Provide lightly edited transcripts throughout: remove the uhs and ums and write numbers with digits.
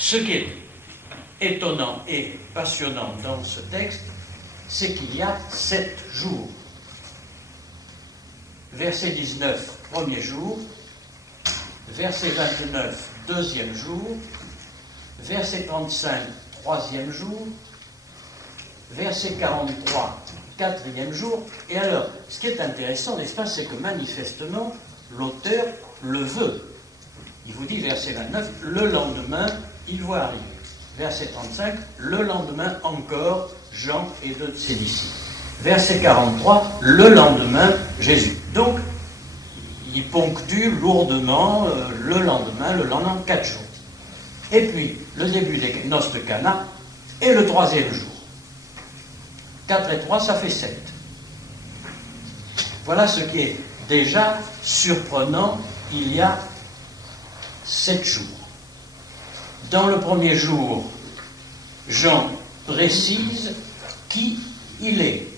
Ce qui est étonnant et passionnant dans ce texte, c'est qu'il y a 7 jours. Verset 19, premier jour. Verset 29, deuxième jour. Verset 35, troisième jour. Verset 43, quatrième jour. Et alors, ce qui est intéressant, n'est-ce pas, c'est que manifestement, l'auteur le veut. Il vous dit, verset 29, le lendemain, il voit arriver. Verset 35, le lendemain encore, Jean et 2 de ses disciples. Verset 43, le lendemain, Jésus. Donc, il ponctue lourdement le lendemain, 4 jours. Et puis, le début des noces de Cana et le troisième jour. 4 et 3, ça fait 7. Voilà ce qui est déjà surprenant. Il y a 7 jours. Dans le premier jour, Jean précise qui il est.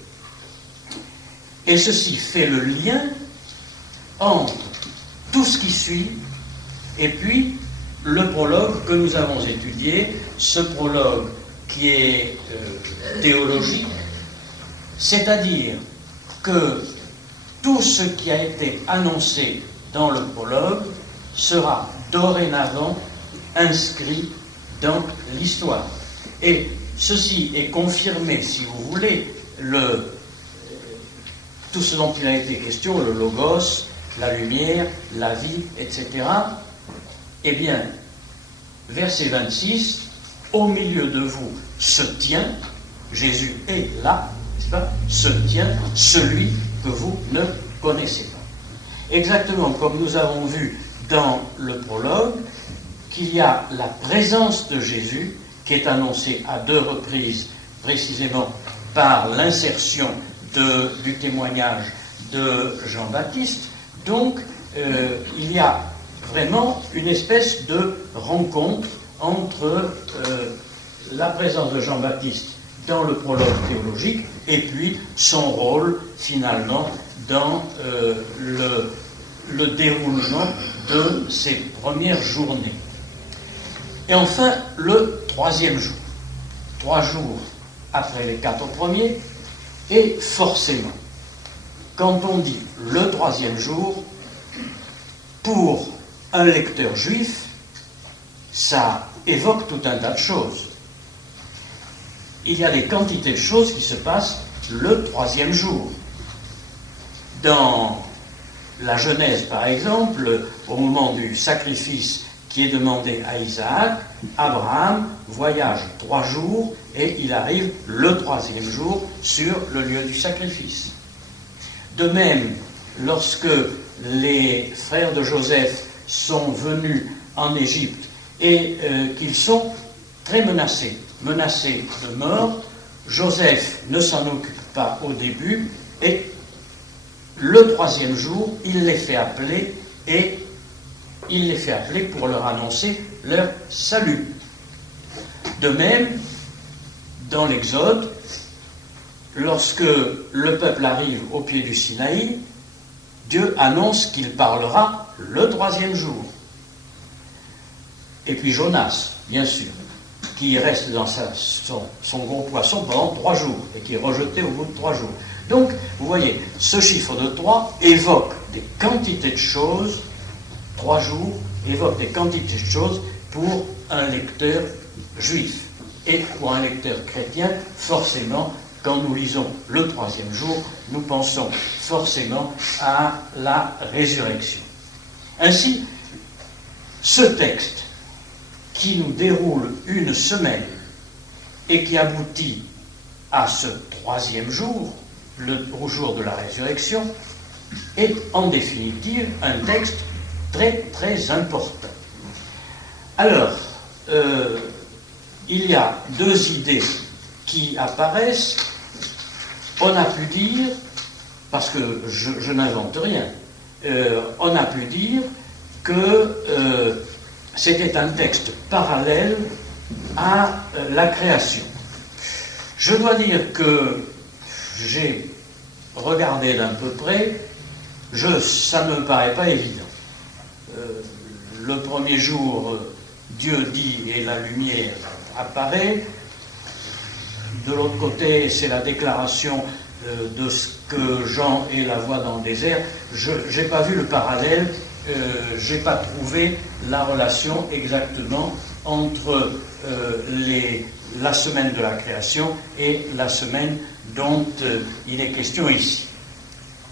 Et ceci fait le lien entre tout ce qui suit et puis le prologue que nous avons étudié, ce prologue qui est théologique, c'est-à-dire que tout ce qui a été annoncé dans le prologue sera dorénavant inscrit dans l'histoire. Et ceci est confirmé, si vous voulez, tout ce dont il a été question, le logos, la lumière, la vie, etc. Eh bien, verset 26, au milieu de vous se tient, Jésus est là, n'est-ce pas, se tient celui que vous ne connaissez pas. Exactement comme nous avons vu dans le prologue, qu'il y a la présence de Jésus qui est annoncée à 2 reprises, précisément par l'insertion du témoignage de Jean-Baptiste. Donc, il y a vraiment une espèce de rencontre entre la présence de Jean-Baptiste dans le prologue théologique et puis son rôle, finalement, dans le déroulement de ces premières journées. Et enfin, le troisième jour. 3 jours après les 4 premiers, et forcément, quand on dit le troisième jour, pour un lecteur juif, ça évoque tout un tas de choses. Il y a des quantités de choses qui se passent le troisième jour. Dans la Genèse, par exemple, au moment du sacrifice qui est demandé à Isaac, Abraham voyage 3 jours et il arrive le troisième jour sur le lieu du sacrifice. De même, lorsque les frères de Joseph sont venus en Égypte et qu'ils sont très menacés de mort, Joseph ne s'en occupe pas au début et le troisième jour, il les fait appeler et il les fait appeler pour leur annoncer leur salut. De même, dans l'Exode, lorsque le peuple arrive au pied du Sinaï, Dieu annonce qu'il parlera le troisième jour. Et puis Jonas, bien sûr, qui reste dans son gros poisson pendant 3 jours et qui est rejeté au bout de 3 jours. Donc, vous voyez, ce chiffre de 3 évoque des quantités de choses, 3 jours évoque des quantités de choses pour un lecteur juif. Et pour un lecteur chrétien, forcément, quand nous lisons le troisième jour, nous pensons forcément à la résurrection. Ainsi, ce texte qui nous déroule une semaine et qui aboutit à ce troisième jour, le jour de la résurrection, est en définitive un texte très très important. Alors, il y a 2 idées qui apparaissent. On a pu dire, parce que je n'invente rien, on a pu dire que c'était un texte parallèle à la création. Je dois dire que j'ai regardé d'un peu près, ça ne me paraît pas évident. Le premier jour Dieu dit et la lumière apparaît. De l'autre côté, c'est la déclaration de ce que Jean est la voix dans le désert. Je n'ai pas vu le parallèle, je n'ai pas trouvé la relation exactement entre la semaine de la création et la semaine dont il est question ici.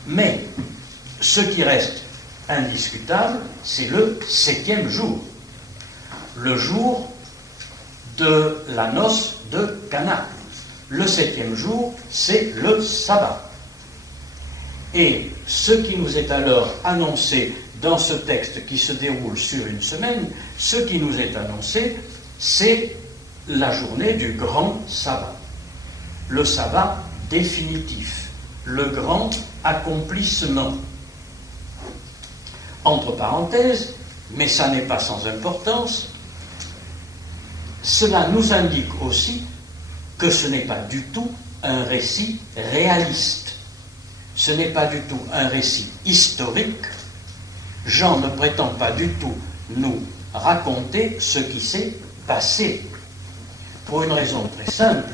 Mais ce qui reste indiscutable, c'est le 7e jour, le jour de la noce de Cana. Le 7e jour, c'est le sabbat. Et ce qui nous est alors annoncé dans ce texte qui se déroule sur une semaine, ce qui nous est annoncé, c'est la journée du grand sabbat. Le sabbat définitif, le grand accomplissement. Entre parenthèses, mais ça n'est pas sans importance, cela nous indique aussi que ce n'est pas du tout un récit réaliste. Ce n'est pas du tout un récit historique. Jean ne prétend pas du tout nous raconter ce qui s'est passé. Pour une raison très simple,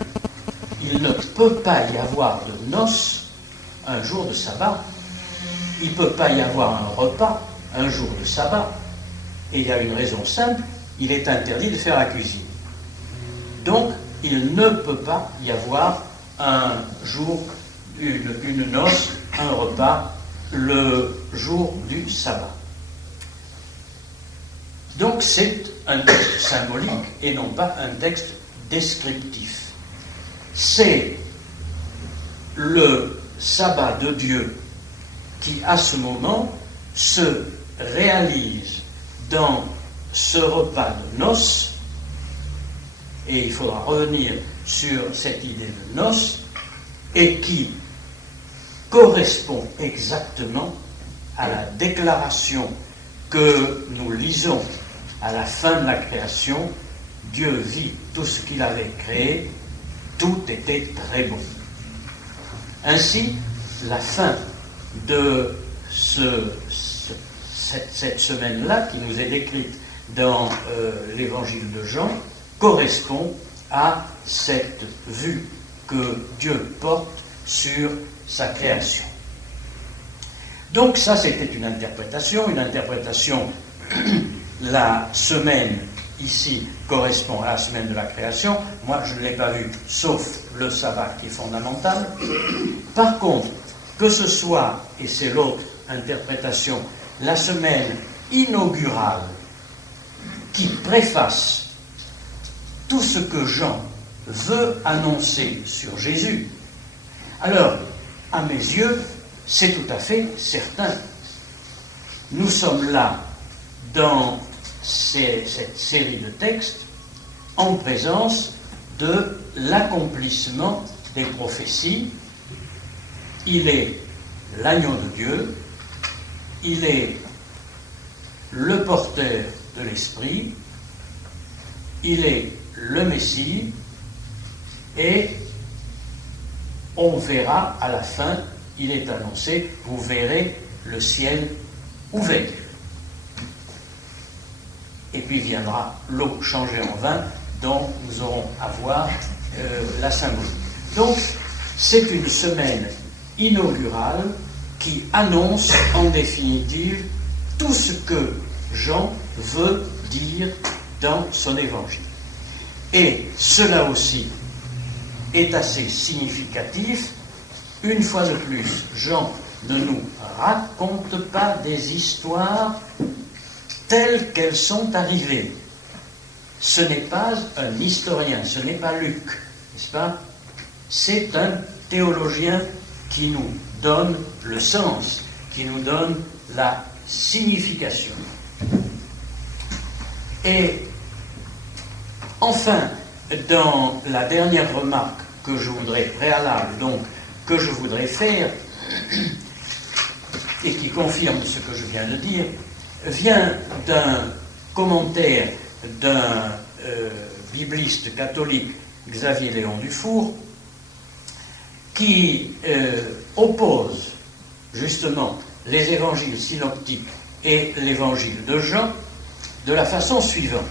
il ne peut pas y avoir de noces un jour de sabbat. Il ne peut pas y avoir un repas un jour de sabbat. Et il y a une raison simple, il est interdit de faire la cuisine. Donc, il ne peut pas y avoir un jour, une noce, un repas, le jour du sabbat. Donc c'est un texte symbolique et non pas un texte descriptif. C'est le sabbat de Dieu qui, à ce moment, se réalise dans ce repas de noces. Et il faudra revenir sur cette idée de noces, et qui correspond exactement à la déclaration que nous lisons à la fin de la création. Dieu vit tout ce qu'il avait créé, tout était très bon. Ainsi, la fin de cette semaine-là, qui nous est décrite dans l'évangile de Jean, correspond à cette vue que Dieu porte sur sa création. Donc ça, c'était une interprétation. La semaine, ici, correspond à la semaine de la création. Moi, je ne l'ai pas vue, sauf le sabbat qui est fondamental. Par contre, que ce soit, et c'est l'autre interprétation, la semaine inaugurale qui préface tout ce que Jean veut annoncer sur Jésus, alors, à mes yeux, c'est tout à fait certain. Nous sommes là, dans cette série de textes, en présence de l'accomplissement des prophéties. Il est l'agneau de Dieu, il est le porteur de l'Esprit, il est le Messie, et on verra à la fin, il est annoncé, vous verrez le ciel ouvert. Et puis viendra l'eau changée en vin, dont nous aurons à voir la symbolique. Donc, c'est une semaine inaugurale qui annonce en définitive tout ce que Jean veut dire dans son évangile. Et cela aussi est assez significatif. Une fois de plus, Jean ne nous raconte pas des histoires telles qu'elles sont arrivées. Ce n'est pas un historien, ce n'est pas Luc, n'est-ce pas? C'est un théologien qui nous donne le sens, qui nous donne la signification. Et enfin, dans la dernière remarque que je voudrais, préalable donc, que je voudrais faire, et qui confirme ce que je viens de dire, vient d'un commentaire d'un bibliste catholique, Xavier Léon Dufour, qui oppose justement les évangiles synoptiques et l'évangile de Jean de la façon suivante.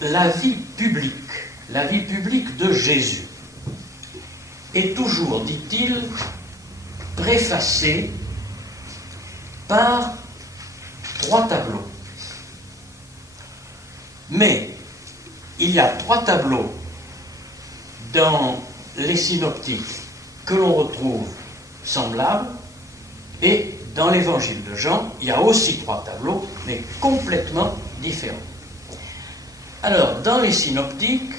la vie publique de Jésus est toujours, dit-il, préfacée par 3 tableaux. Mais il y a 3 tableaux dans les synoptiques que l'on retrouve semblables, et dans l'évangile de Jean, il y a aussi 3 tableaux, mais complètement différents. Alors, dans les synoptiques,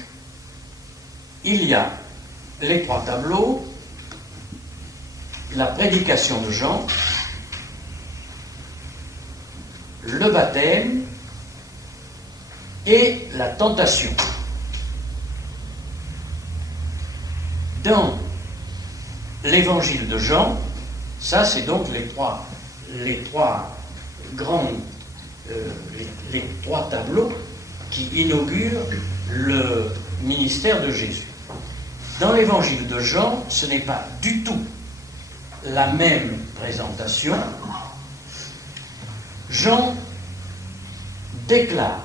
il y a les 3 tableaux, la prédication de Jean, le baptême et la tentation. Dans l'évangile de Jean, ça c'est donc les trois tableaux qui inaugurent le ministère de Jésus. Dans l'évangile de Jean, ce n'est pas du tout la même présentation. Jean déclare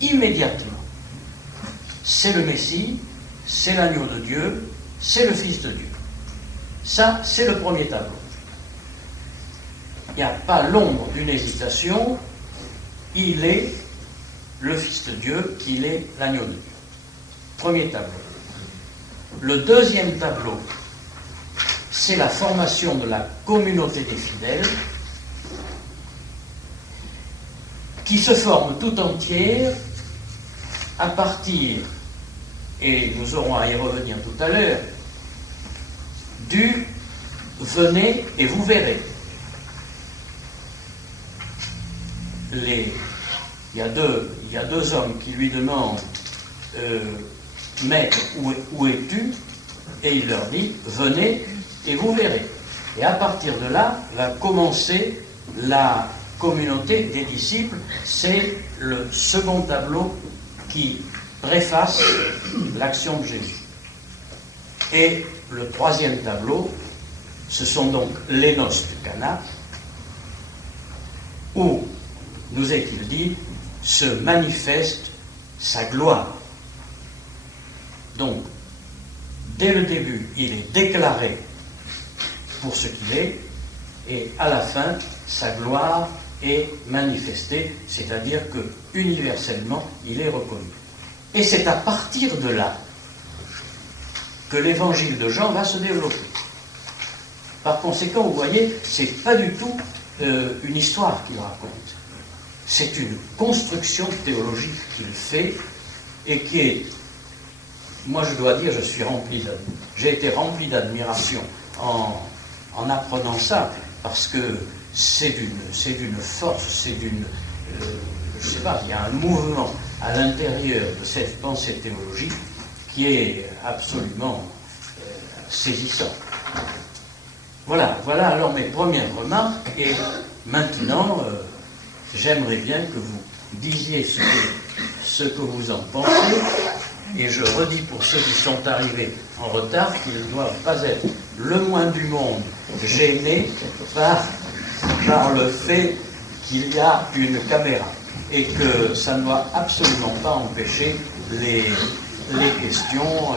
immédiatement: c'est le Messie, c'est l'agneau de Dieu, c'est le Fils de Dieu. Ça, c'est le premier tableau. Il n'y a pas l'ombre d'une hésitation. Il est le Fils de Dieu, il est l'agneau de Dieu. Premier tableau. Le deuxième tableau, c'est la formation de la communauté des fidèles, qui se forme tout entière à partir, et nous aurons à y revenir tout à l'heure, du « venez et vous verrez ». Il y a deux hommes qui lui demandent « Maître, où es-tu » et il leur dit « Venez et vous verrez ». Et à partir de là va commencer la communauté des disciples. C'est le second tableau qui préface l'action de Jésus. Et le troisième tableau, ce sont donc les noces de Cana, où, nous est-il dit, se manifeste sa gloire. Donc, dès le début, il est déclaré pour ce qu'il est, et à la fin, sa gloire est manifestée, c'est-à-dire que, universellement, il est reconnu. Et c'est à partir de là que l'évangile de Jean va se développer. Par conséquent, vous voyez, c'est pas du tout une histoire qu'il raconte. C'est une construction théologique qu'il fait et qui est, moi je dois dire, j'ai été rempli d'admiration en apprenant ça, parce que c'est d'une force, je sais pas, il y a un mouvement à l'intérieur de cette pensée théologique qui est absolument saisissant. Voilà alors mes premières remarques, et maintenant j'aimerais bien que vous disiez ce que vous en pensez, et je redis pour ceux qui sont arrivés en retard qu'ils ne doivent pas être le moins du monde gênés par le fait qu'il y a une caméra, et que ça ne doit absolument pas empêcher les questions.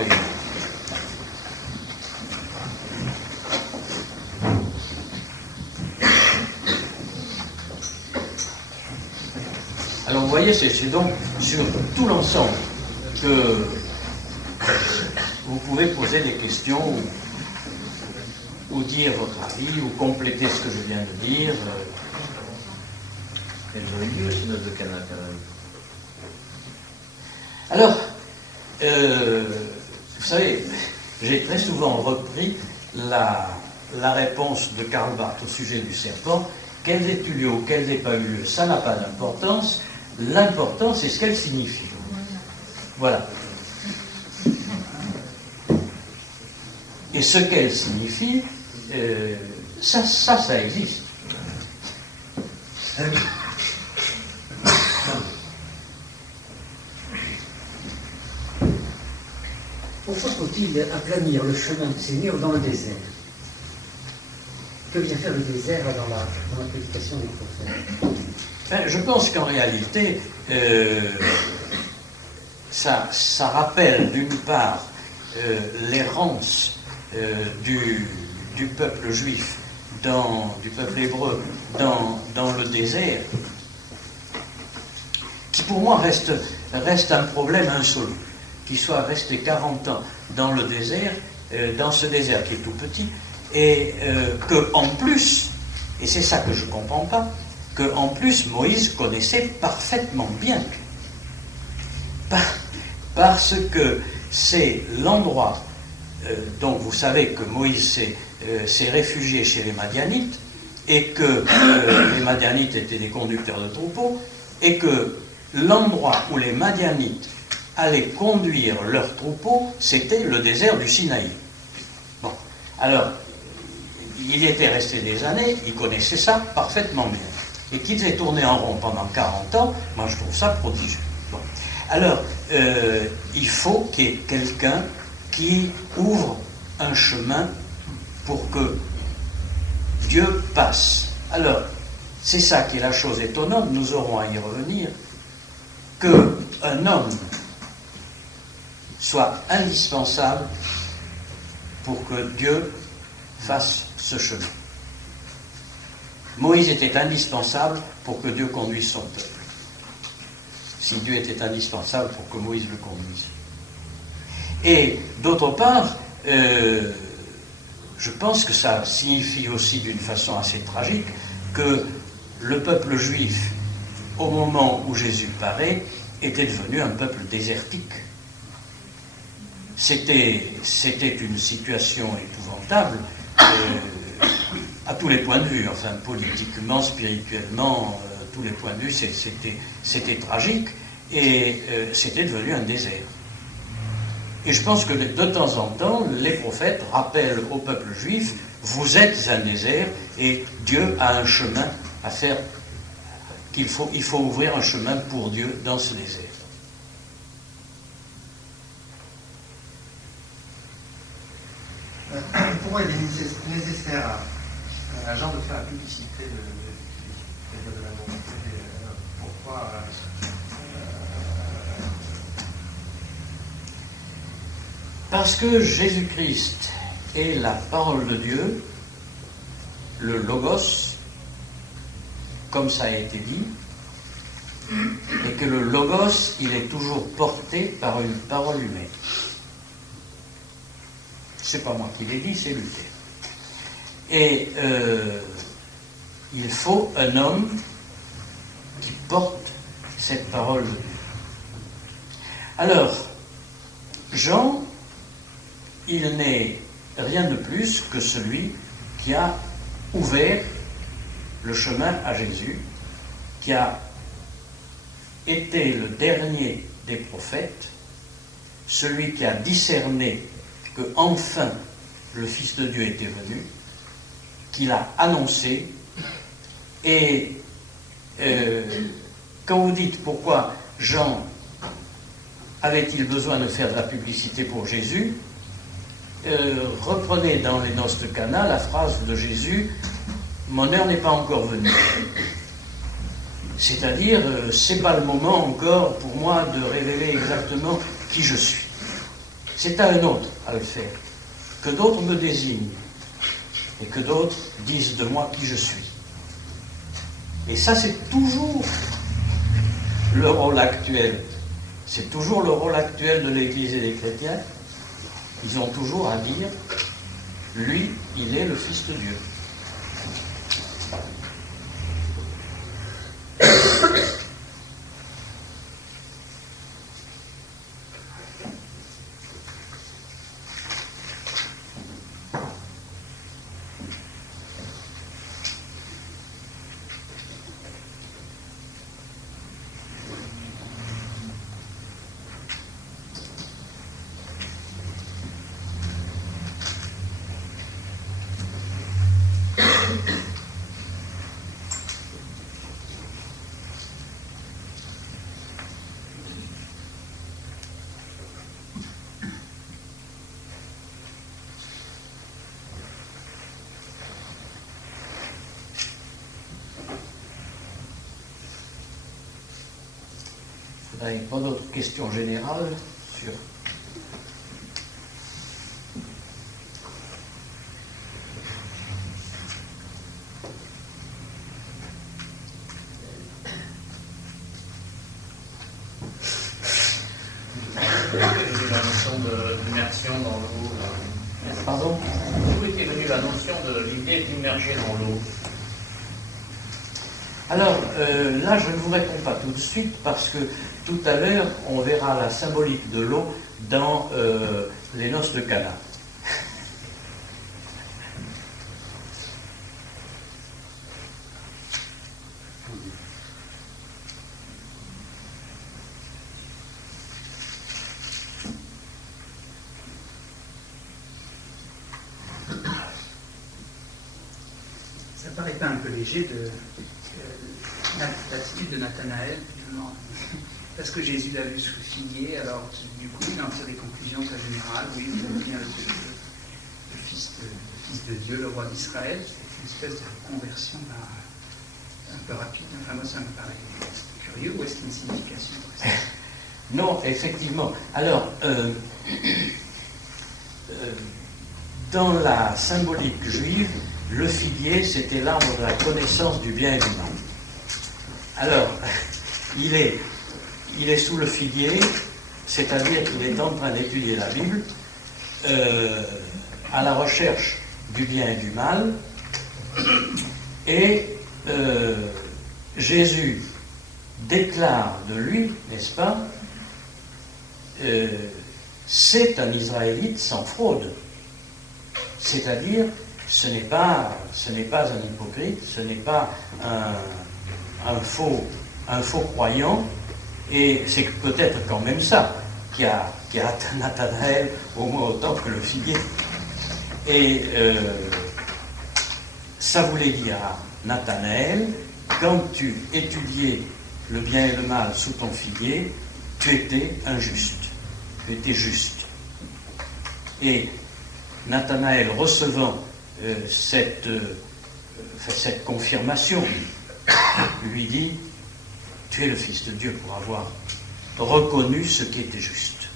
Alors vous voyez, c'est donc sur tout l'ensemble que vous pouvez poser des questions ou dire votre avis ou compléter ce que je viens de dire. Elles ont eu lieu, ces noces de Cana, quand même. Alors, vous savez, j'ai très souvent repris la réponse de Karl Barth au sujet du serpent. Qu'elles aient eu lieu ou qu'elles n'aient pas eu lieu, ça n'a pas d'importance. L'important, c'est ce qu'elles signifient. Voilà. Et ce qu'elles signifient, ça existe. Pourquoi faut-il aplanir le chemin du Seigneur dans le désert? Que vient faire le désert dans la prédication des prophètes? Je pense qu'en réalité, ça rappelle d'une part l'errance du peuple juif, du peuple hébreu dans le désert, qui pour moi reste un problème insoluble, qu'il soit resté 40 ans dans le désert, dans ce désert qui est tout petit, et qu'en plus, et c'est ça que je ne comprends pas, qu'en plus Moïse connaissait parfaitement bien, parce que c'est l'endroit, donc vous savez que Moïse s'est réfugié chez les Madianites, et que les Madianites étaient des conducteurs de troupeaux, et que l'endroit où les Madianites allaient conduire leurs troupeaux, c'était le désert du Sinaï. Bon, alors, il y était resté des années, il connaissait ça parfaitement bien. Et qu'ils aient tourné en rond pendant 40 ans, moi je trouve ça prodigieux. Bon. Alors, il faut qu'il y ait quelqu'un qui ouvre un chemin pour que Dieu passe. Alors, c'est ça qui est la chose étonnante, nous aurons à y revenir, qu'un homme soit indispensable pour que Dieu fasse ce chemin. Moïse était indispensable pour que Dieu conduise son peuple. Si Dieu était indispensable pour que Moïse le conduise. Et d'autre part, je pense que ça signifie aussi d'une façon assez tragique que le peuple juif, au moment où Jésus paraît, était devenu un peuple désertique. C'était une situation épouvantable à tous les points de vue, enfin politiquement, spirituellement, tous les points de vue, c'était tragique et c'était devenu un désert. Et je pense que de temps en temps, les prophètes rappellent au peuple juif, vous êtes un désert et Dieu a un chemin à faire, il faut ouvrir un chemin pour Dieu dans ce désert. Pourquoi il est nécessaire à Jean de faire la publicité de la volonté? Pourquoi Parce que Jésus-Christ est la parole de Dieu, le Logos, comme ça a été dit, et que le Logos, il est toujours porté par une parole humaine. C'est pas moi qui l'ai dit, c'est Luther. Et il faut un homme qui porte cette parole de Dieu. Alors, Jean, il n'est rien de plus que celui qui a ouvert le chemin à Jésus, qui a été le dernier des prophètes, celui qui a discerné que enfin le Fils de Dieu était venu, qu'il a annoncé. Et quand vous dites pourquoi Jean avait-il besoin de faire de la publicité pour Jésus, reprenez dans les noces de Cana la phrase de Jésus, mon heure n'est pas encore venue. C'est-à-dire, c'est pas le moment encore pour moi de révéler exactement qui je suis. C'est à un autre à le faire. Que d'autres me désignent et que d'autres disent de moi qui je suis. Et ça, c'est toujours le rôle actuel. C'est toujours le rôle actuel de l'Église et des chrétiens. Ils ont toujours à dire, lui, il est le Fils de Dieu. n'avez pas d'autres questions générales sur... La notion d'immersion dans l'eau. Pardon? D'où était venue la notion de l'idée d'immerger dans l'eau? Alors, là, je ne vous réponds pas tout de suite parce que tout à l'heure, on verra la symbolique de l'eau dans les noces de Cana. Ça paraît pas un peu léger de l'attitude de Nathanaël, finalement. Parce que Jésus l'a vu sous le figuier, alors du coup il en tire des conclusions très générales. Oui, vous êtes bien le fils de Dieu, le roi d'Israël. C'est une espèce de conversion un peu rapide. Enfin, moi, ça me paraît curieux. Ou est-ce qu'il y a une signification précise? Non, effectivement. Alors, dans la symbolique juive, le figuier, c'était l'arbre de la connaissance du bien et du mal. Alors, il est sous le figuier, c'est-à-dire qu'il est en train d'étudier la Bible, à la recherche du bien et du mal, et Jésus déclare de lui, n'est-ce pas, c'est un Israélite sans fraude. C'est-à-dire, ce n'est pas un hypocrite, ce n'est pas un faux croyant, et c'est peut-être quand même ça qui a atteint Nathanaël au moins autant que le figuier. Et ça voulait dire à Nathanaël, quand tu étudiais le bien et le mal sous ton figuier, tu étais injuste, tu étais juste. Et Nathanaël, recevant cette confirmation, lui dit, tu es le Fils de Dieu pour avoir reconnu ce qui était juste.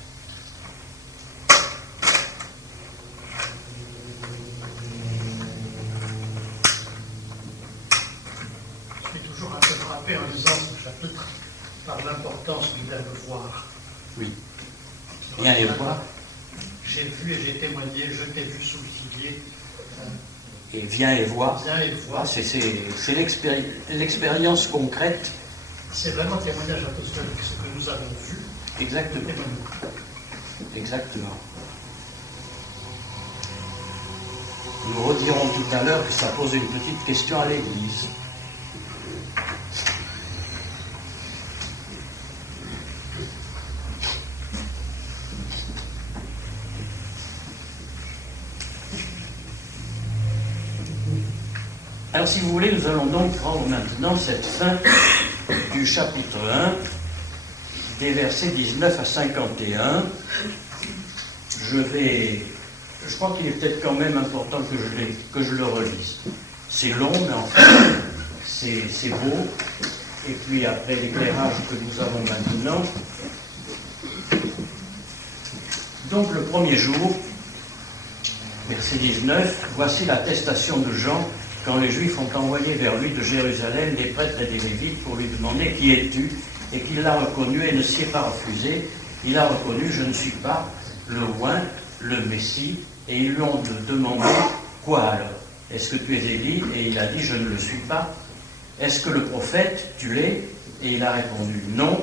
Je suis toujours un peu frappé en lisant ce chapitre par l'importance du verbe voir. Oui. Bien et voir. J'ai vu et j'ai témoigné, je t'ai vu sous le figuier. Et viens et vois. Viens et vois. C'est l'expérience concrète. C'est vraiment témoignage apostolique, ce que nous avons vu. Exactement. Témoignage. Exactement. Nous redirons tout à l'heure que ça pose une petite question à l'Église. Alors, si vous voulez, nous allons donc prendre maintenant cette fin du chapitre 1, des versets 19 à 51. Je crois qu'il est peut-être quand même important que je le relise. C'est long, mais en fait, c'est beau. Et puis après l'éclairage que nous avons maintenant. Donc le premier jour, verset 19, voici l'attestation de Jean, quand les Juifs ont envoyé vers lui de Jérusalem des prêtres et des Lévites pour lui demander qui es-tu, et qu'il l'a reconnu et ne s'y est pas refusé. Il a reconnu, je ne suis pas le oint, le Messie, et ils lui ont demandé, quoi alors? Est-ce que tu es Élie? Et il a dit, je ne le suis pas. Est-ce que le prophète, tu l'es? Et il a répondu, non.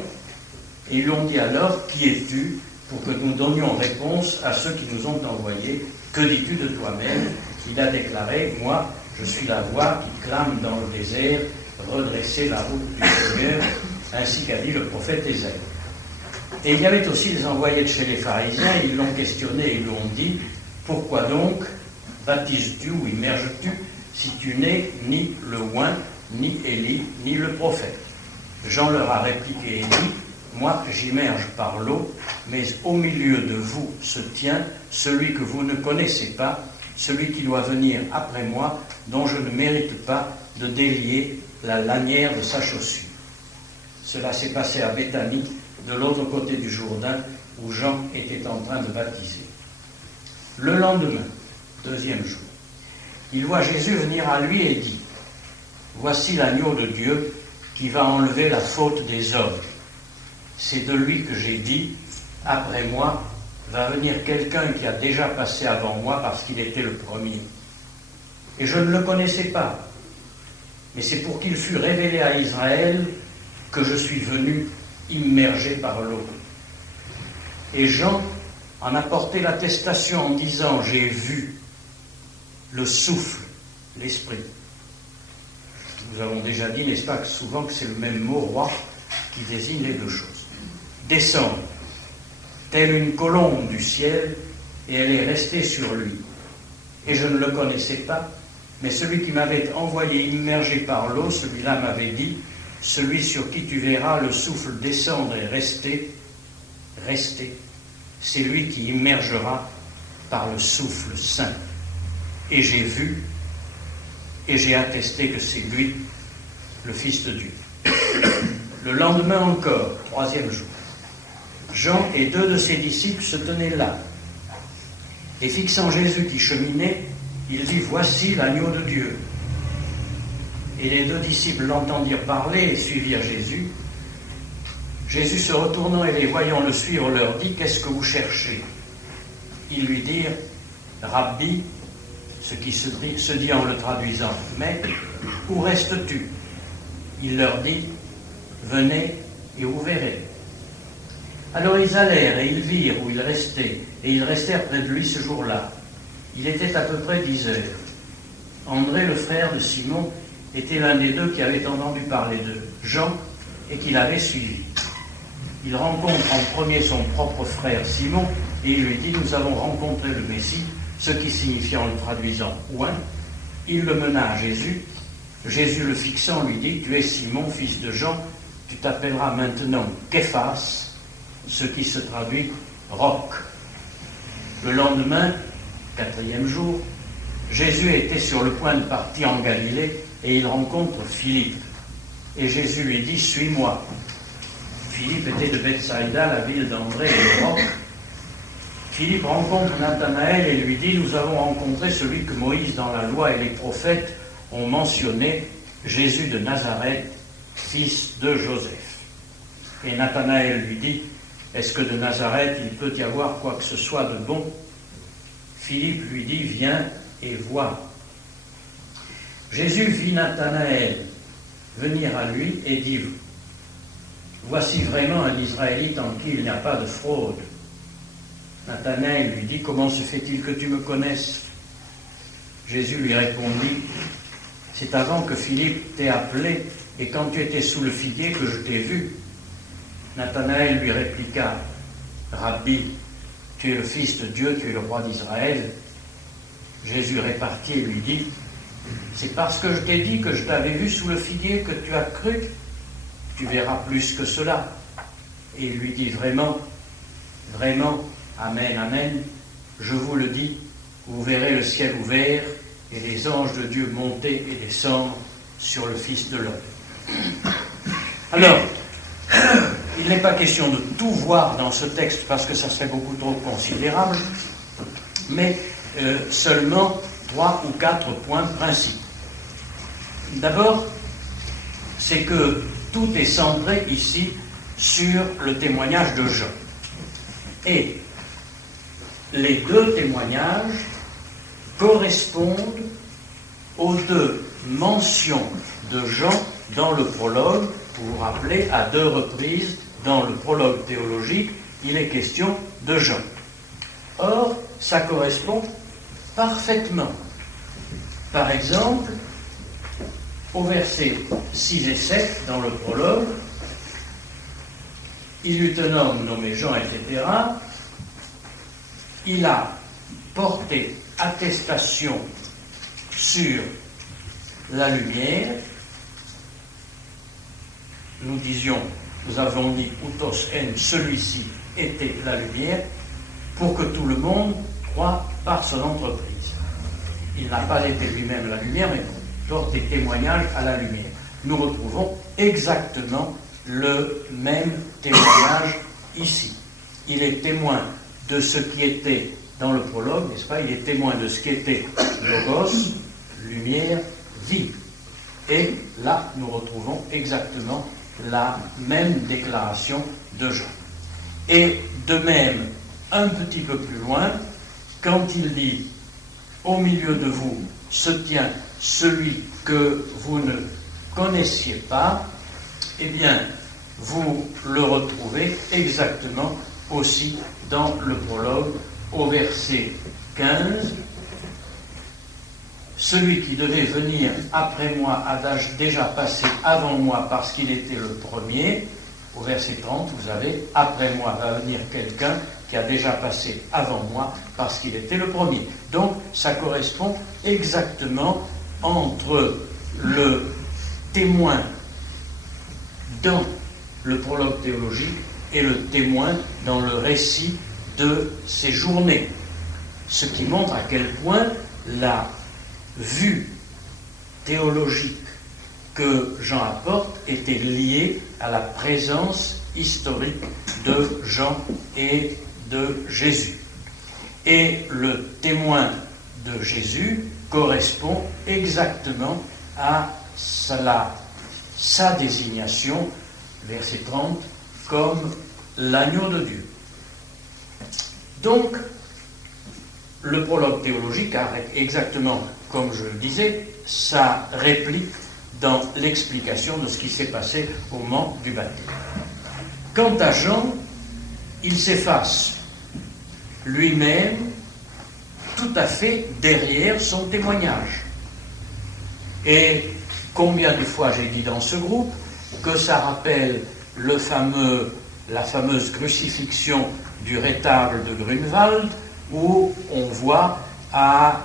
Et ils lui ont dit alors, qui es-tu? Pour que nous donnions réponse à ceux qui nous ont envoyés. Que dis-tu de toi-même? Il a déclaré, moi, je suis la voix qui clame dans le désert, redresser la route du Seigneur, ainsi qu'a dit le prophète Ésaïe. Et il y avait aussi des envoyés de chez les pharisiens, ils l'ont questionné et ils lui ont dit, pourquoi donc baptises-tu ou immerges-tu si tu n'es ni le oint, ni Élie, ni le prophète? Jean leur a répliqué et dit, moi j'immerge par l'eau, mais au milieu de vous se tient celui que vous ne connaissez pas, celui qui doit venir après moi, dont je ne mérite pas de délier la lanière de sa chaussure. Cela s'est passé à Béthanie, de l'autre côté du Jourdain, où Jean était en train de baptiser. Le lendemain, deuxième jour, il voit Jésus venir à lui et dit, « Voici l'agneau de Dieu qui va enlever la faute des hommes. C'est de lui que j'ai dit, après moi, va venir quelqu'un qui a déjà passé avant moi parce qu'il était le premier. Et je ne le connaissais pas, mais c'est pour qu'il fût révélé à Israël que je suis venu immergé par l'eau. Et Jean en a porté l'attestation en disant, j'ai vu le souffle, l'esprit. Nous avons déjà dit, n'est-ce pas, que souvent que c'est le même mot roi qui désigne les deux choses. Descendre, telle une colombe du ciel, et elle est restée sur lui. Et je ne le connaissais pas, mais celui qui m'avait envoyé immergé par l'eau, celui-là m'avait dit, celui sur qui tu verras le souffle descendre et rester, c'est lui qui immergera par le souffle saint. Et j'ai vu, et j'ai attesté que c'est lui, le Fils de Dieu. Le lendemain encore, troisième jour, Jean et deux de ses disciples se tenaient là. Et fixant Jésus qui cheminait, il dit, voici l'agneau de Dieu. Et les deux disciples l'entendirent parler et suivirent Jésus. Jésus se retournant et les voyant le suivre leur dit, qu'est-ce que vous cherchez? Ils lui dirent, Rabbi, ce qui se dit en le traduisant, Maître, où restes-tu? Il leur dit, venez et vous verrez. Alors ils allèrent et ils virent où il restait, et ils restèrent près de lui ce jour-là. Il était à peu près 10 heures. André, le frère de Simon, était l'un des deux qui avait entendu parler de Jean et qui l'avait suivi. Il rencontre en premier son propre frère Simon et il lui dit, nous avons rencontré le Messie, ce qui signifie en le traduisant oint. Il le mena à Jésus. Jésus le fixant lui dit, tu es Simon, fils de Jean, tu t'appelleras maintenant Képhas, ce qui se traduit roc. Le lendemain, quatrième jour, Jésus était sur le point de partir en Galilée et il rencontre Philippe. Et Jésus lui dit, suis-moi. Philippe était de Bethsaïda, la ville d'André et de Roch. Philippe rencontre Nathanaël et lui dit, nous avons rencontré celui que Moïse dans la loi et les prophètes ont mentionné, Jésus de Nazareth, fils de Joseph. Et Nathanaël lui dit, est-ce que de Nazareth il peut y avoir quoi que ce soit de bon? Philippe lui dit, viens et vois. Jésus vit Nathanaël venir à lui et dit, voici vraiment un Israélite en qui il n'y a pas de fraude. Nathanaël lui dit, comment se fait-il que tu me connaisses? Jésus lui répondit, c'est avant que Philippe t'ait appelé et quand tu étais sous le figuier que je t'ai vu. Nathanaël lui répliqua, Rabbi, tu es le Fils de Dieu, tu es le roi d'Israël. Jésus répartit et lui dit, c'est parce que je t'ai dit que je t'avais vu sous le figuier que tu as cru, tu verras plus que cela. Et il lui dit, vraiment, vraiment, amen, amen, je vous le dis, vous verrez le ciel ouvert et les anges de Dieu monter et descendre sur le Fils de l'homme. Alors, il n'est pas question de tout voir dans ce texte parce que ça serait beaucoup trop considérable, mais seulement 3 ou 4 points principaux. D'abord, c'est que tout est centré ici sur le témoignage de Jean. Et les deux témoignages correspondent aux deux mentions de Jean dans le prologue. Vous vous rappelez, à 2 reprises, dans le prologue théologique, il est question de Jean. Or, ça correspond parfaitement. Par exemple, au verset 6 et 7, dans le prologue, il eut un homme nommé Jean, etc. Il a porté attestation sur la lumière. Nous avons dit Outos en, celui-ci était la lumière, pour que tout le monde croit par son entreprise. Il n'a pas été lui-même la lumière, mais porte des témoignages à la lumière. Nous retrouvons exactement le même témoignage ici. Il est témoin de ce qui était dans le prologue, n'est-ce pas? Il est témoin de ce qui était logos, lumière, vie. Et là, nous retrouvons exactement la même déclaration de Jean. Et de même, un petit peu plus loin, quand il dit « Au milieu de vous se tient celui que vous ne connaissiez pas », eh bien, vous le retrouvez exactement aussi dans le prologue, au verset 15. Celui qui devait venir après moi a déjà passé avant moi parce qu'il était le premier. Au verset 30, vous avez « Après moi va venir quelqu'un qui a déjà passé avant moi parce qu'il était le premier ». Donc, ça correspond exactement entre le témoin dans le prologue théologique et le témoin dans le récit de ces journées. Ce qui montre à quel point la vue théologique que Jean apporte était liée à la présence historique de Jean et de Jésus. Et le témoin de Jésus correspond exactement à sa désignation, verset 30, comme l'agneau de Dieu. Donc, le prologue théologique a exactement, comme je le disais, sa réplique dans l'explication de ce qui s'est passé au moment du baptême. Quant à Jean, il s'efface lui-même tout à fait derrière son témoignage. Et combien de fois j'ai dit dans ce groupe que ça rappelle la fameuse crucifixion du rétable de Grunewald, où on voit à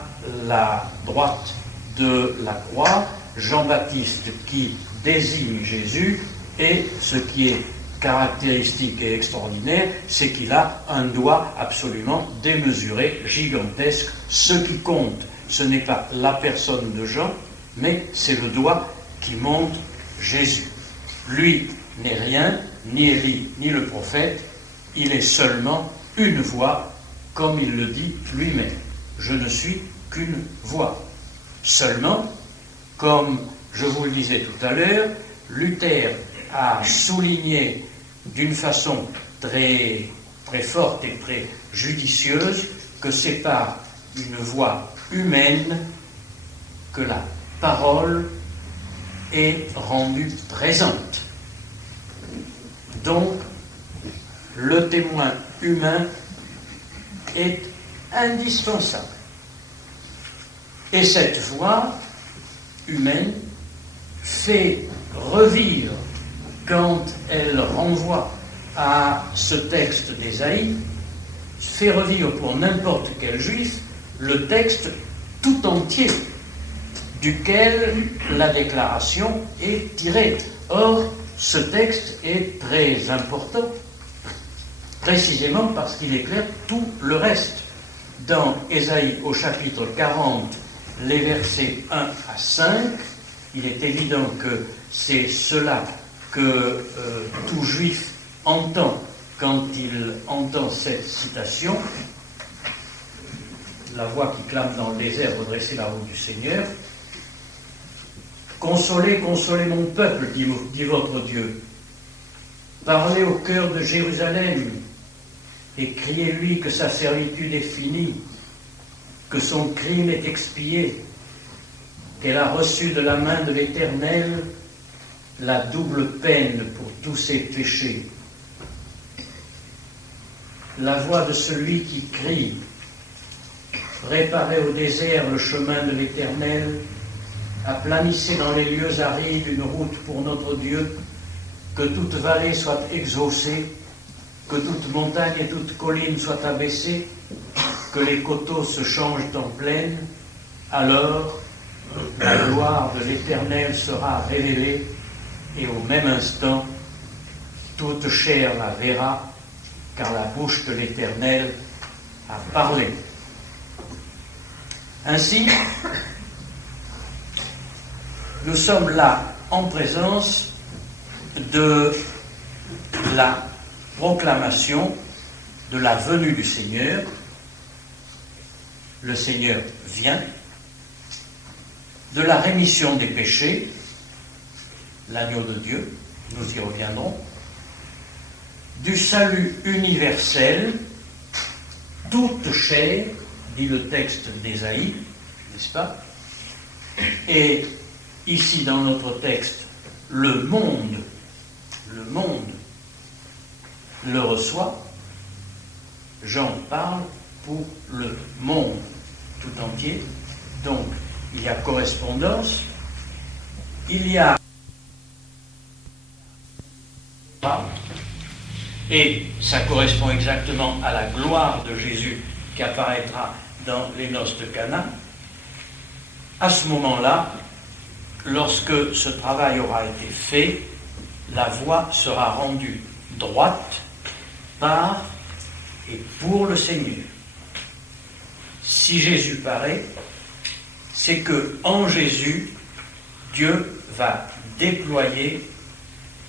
la droite de la croix Jean-Baptiste qui désigne Jésus, et ce qui est caractéristique et extraordinaire, c'est qu'il a un doigt absolument démesuré, gigantesque. Ce qui compte, ce n'est pas la personne de Jean, mais c'est le doigt qui montre Jésus. Lui n'est rien, ni Élie, ni le prophète, il est seulement une voix, comme il le dit lui-même. Je ne suis qu'une voix. Seulement, comme je vous le disais tout à l'heure, Luther a souligné d'une façon très, très forte et très judicieuse que c'est par une voix humaine que la parole est rendue présente. Donc, le témoin humain est indispensable. Et cette voix humaine fait revivre, quand elle renvoie à ce texte d'Ésaïe, fait revivre pour n'importe quel juif le texte tout entier duquel la déclaration est tirée. Or, ce texte est très important, précisément parce qu'il éclaire tout le reste. Dans Ésaïe au chapitre 40, les versets 1 à 5, il est évident que c'est cela que tout juif entend quand il entend cette citation. La voix qui clame dans le désert, redressez la route du Seigneur. Consolez, consolez mon peuple, dit votre Dieu. Parlez au cœur de Jérusalem et criez-lui que sa servitude est finie, que son crime est expié, qu'elle a reçu de la main de l'Éternel la double peine pour tous ses péchés. La voix de celui qui crie, préparez au désert le chemin de l'Éternel, aplanissez dans les lieux arides une route pour notre Dieu, que toute vallée soit exaucée, que toute montagne et toute colline soient abaissées, que les coteaux se changent en plaine, alors la gloire de l'Éternel sera révélée, et au même instant, toute chair la verra, car la bouche de l'Éternel a parlé. Ainsi, nous sommes là en présence de la proclamation de la venue du Seigneur. Le Seigneur vient, de la rémission des péchés, l'agneau de Dieu, nous y reviendrons, du salut universel, toute chair, dit le texte d'Ésaïe, n'est-ce pas? Et ici dans notre texte, le monde le reçoit. Jean parle pour le monde tout entier. Donc, il y a correspondance. Il y a... Et ça correspond exactement à la gloire de Jésus qui apparaîtra dans les noces de Cana. À ce moment-là, lorsque ce travail aura été fait, la voie sera rendue droite par et pour le Seigneur. Si Jésus paraît, c'est que en Jésus, Dieu va déployer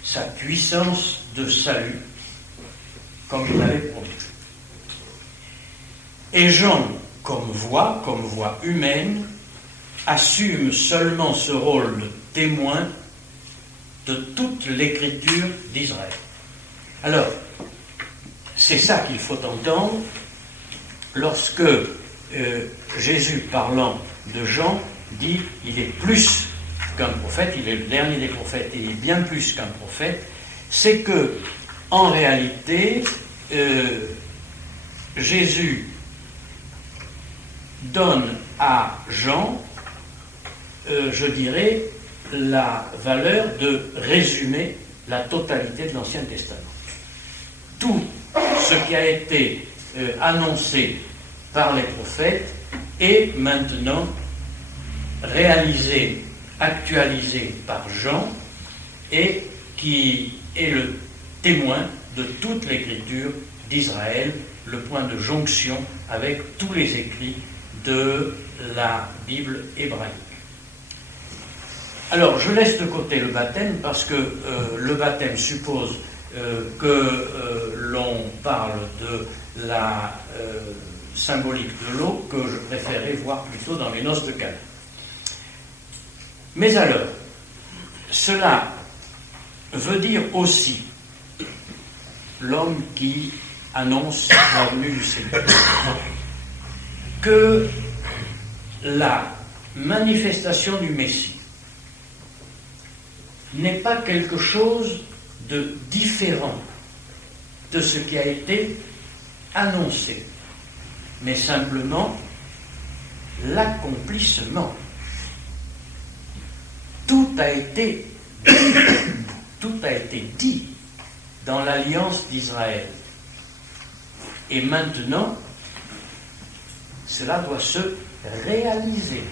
sa puissance de salut, comme il l'avait promis. Et Jean, comme voix humaine, assume seulement ce rôle de témoin de toute l'écriture d'Israël. Alors, c'est ça qu'il faut entendre lorsque Jésus, parlant de Jean, dit il est plus qu'un prophète, il est le dernier des prophètes et il est bien plus qu'un prophète. C'est que, en réalité, Jésus donne à Jean, je dirais, la valeur de résumer la totalité de l'Ancien Testament. Tout ce qui a été annoncé par les prophètes est maintenant réalisé, actualisé par Jean et qui est le témoin de toute l'écriture d'Israël, le point de jonction avec tous les écrits de la Bible hébraïque. Alors, je laisse de côté le baptême parce que le baptême suppose que l'on parle de la symbolique de l'eau que je préférais voir plutôt dans les noces de Cana. Mais alors, cela veut dire aussi l'homme qui annonce la venue du Seigneur, que la manifestation du Messie n'est pas quelque chose de différent de ce qui a été annoncé, mais simplement l'accomplissement. Tout a été dit dans l'alliance d'Israël. Et maintenant, cela doit se réaliser.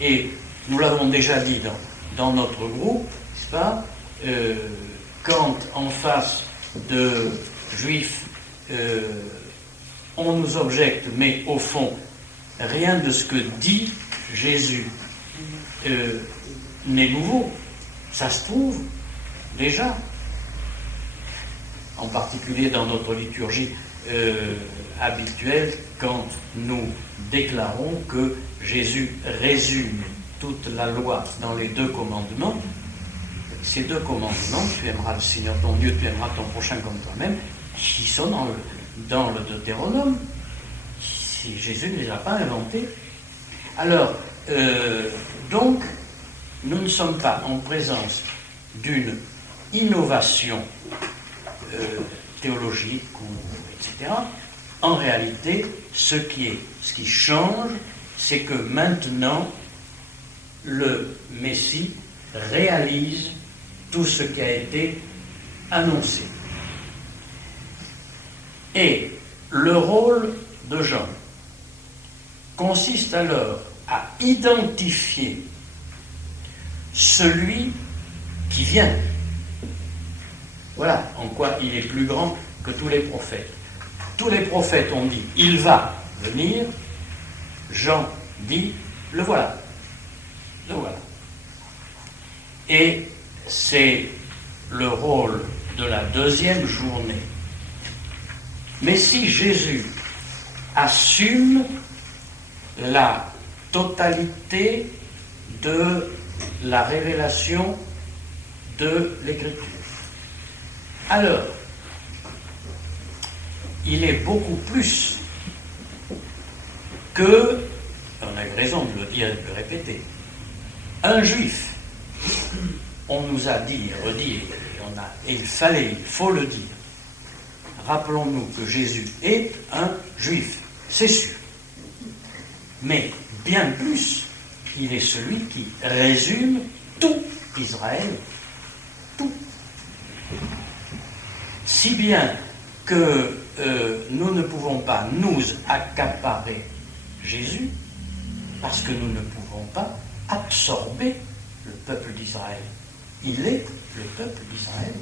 Et nous l'avons déjà dit dans notre groupe, n'est-ce pas, quand en face de juifs, on nous objecte, mais au fond, rien de ce que dit Jésus n'est nouveau. Ça se trouve déjà, en particulier dans notre liturgie habituelle, quand nous déclarons que Jésus résume toute la loi dans les 2 commandements. Ces 2 commandements, tu aimeras le Seigneur ton Dieu, tu aimeras ton prochain comme toi-même, qui sont dans le Deutéronome. Si Jésus ne les a pas inventés. Alors, donc, nous ne sommes pas en présence d'une innovation théologique, etc. En réalité, ce qui change, c'est que maintenant, le Messie réalise tout ce qui a été annoncé. Et le rôle de Jean consiste alors à identifier celui qui vient. Voilà en quoi il est plus grand que tous les prophètes. Tous les prophètes ont dit « il va venir », Jean dit « le voilà ». Le voilà. Et c'est le rôle de la deuxième journée. Mais si Jésus assume la totalité de la révélation de l'Écriture, alors il est beaucoup plus que, on a raison de le dire et de le répéter, un juif. On nous a dit et redit, et il faut le dire. Rappelons-nous que Jésus est un juif, c'est sûr. Mais bien plus, il est celui qui résume tout Israël, tout. Si bien que nous ne pouvons pas nous accaparer Jésus, parce que nous ne pouvons pas absorber le peuple d'Israël. Il est le peuple d'Israël.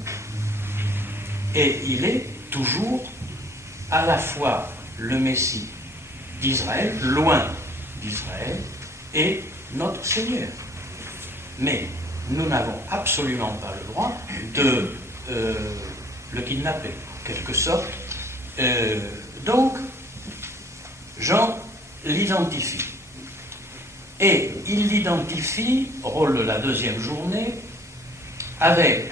Et il est toujours à la fois le Messie d'Israël, loin d'Israël, et notre Seigneur. Mais nous n'avons absolument pas le droit de le kidnapper, en quelque sorte. Donc, Jean l'identifie. Et il l'identifie, rôle de la deuxième journée, avec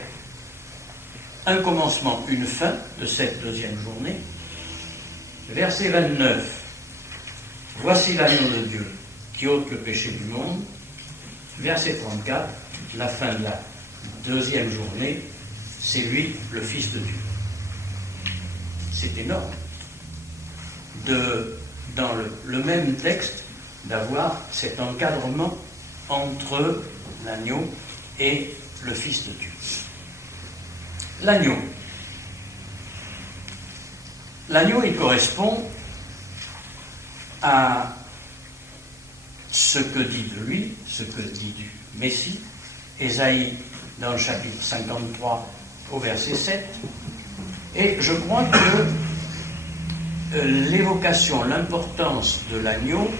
un commencement, une fin de cette deuxième journée. Verset 29. Voici l'agneau de Dieu qui ôte le péché du monde. Verset 34. La fin de la deuxième journée, c'est lui, le Fils de Dieu. C'est énorme. Dans le même texte, d'avoir cet encadrement entre l'agneau et le Fils de Dieu. L'agneau. L'agneau, il correspond à ce que dit de lui, ce que dit du Messie, Ésaïe dans le chapitre 53 au verset 7. Et je crois que l'évocation, l'importance de l'agneau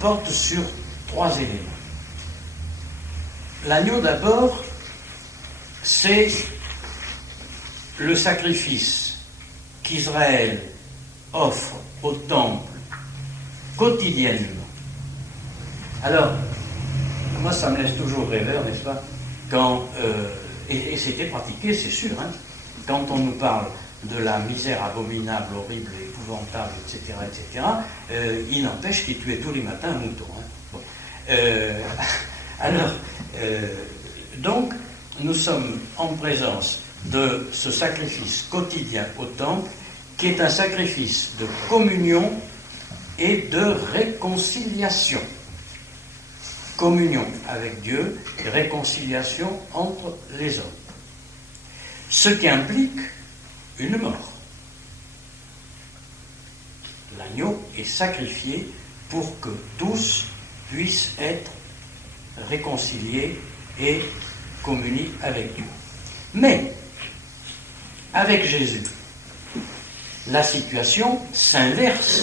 porte sur trois éléments. L'agneau, d'abord, c'est le sacrifice qu'Israël offre au temple quotidiennement. Alors, moi, ça me laisse toujours rêveur, n'est-ce pas, quand, et c'était pratiqué, c'est sûr, hein, quand on nous parle de la misère abominable, horrible, épouvantable, etc., il n'empêche qu'il tuait tous les matins un mouton. Hein. Bon. Donc, nous sommes en présence de ce sacrifice quotidien au temple, qui est un sacrifice de communion et de réconciliation. Communion avec Dieu et réconciliation entre les hommes. Ce qui implique une mort. L'agneau est sacrifié pour que tous puissent être réconciliés et communient avec Dieu. Mais, avec Jésus, la situation s'inverse.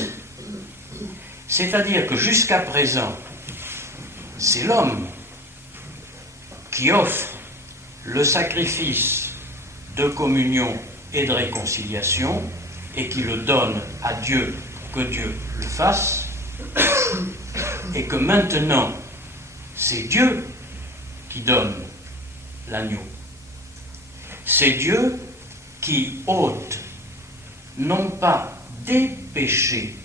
C'est-à-dire que jusqu'à présent, c'est l'homme qui offre le sacrifice de communion et de réconciliation et qui le donne à Dieu, que Dieu le fasse, et que maintenant, c'est Dieu qui donne l'agneau. C'est Dieu qui ôte, non pas des péchés,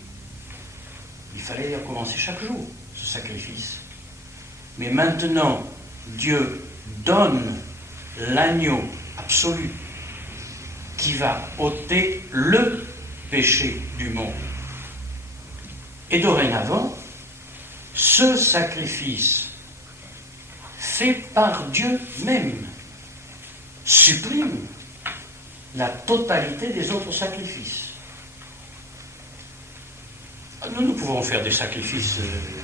il fallait y recommencer chaque jour, ce sacrifice, mais maintenant, Dieu donne l'agneau absolu qui va ôter le péché du monde. Et dorénavant, ce sacrifice fait par Dieu même supprime la totalité des autres sacrifices. Nous pouvons faire des sacrifices,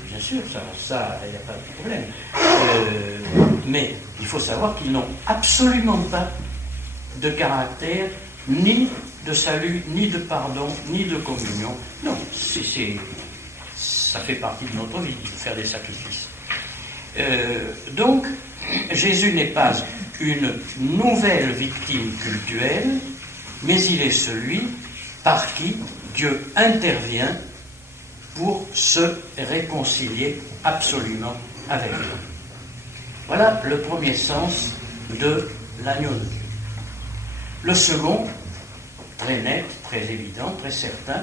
bien sûr, ça, il n'y a pas de problème. Mais il faut savoir qu'ils n'ont absolument pas de caractère, ni de salut, ni de pardon, ni de communion. Non, ça fait partie de notre vie, de faire des sacrifices. Donc, Jésus n'est pas une nouvelle victime cultuelle, mais il est celui par qui Dieu intervient pour se réconcilier absolument avec l'homme. Voilà le premier sens de l'agneau de Dieu. Le second, très net, très évident, très certain,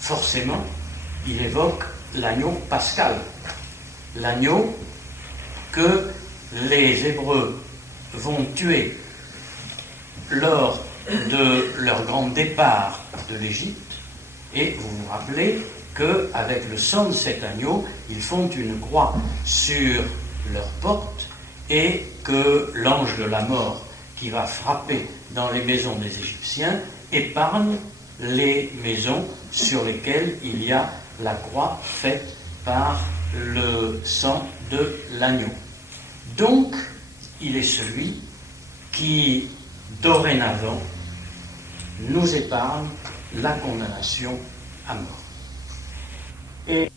forcément, il évoque l'agneau pascal. L'agneau que les Hébreux vont tuer lors de leur grand départ de l'Égypte. Et vous vous rappelez qu'avec le sang de cet agneau, ils font une croix sur leur porte et que l'ange de la mort qui va frapper dans les maisons des Égyptiens épargne les maisons sur lesquelles il y a la croix faite par le sang de l'agneau. Donc, il est celui qui, dorénavant, nous épargne la condamnation à mort. Et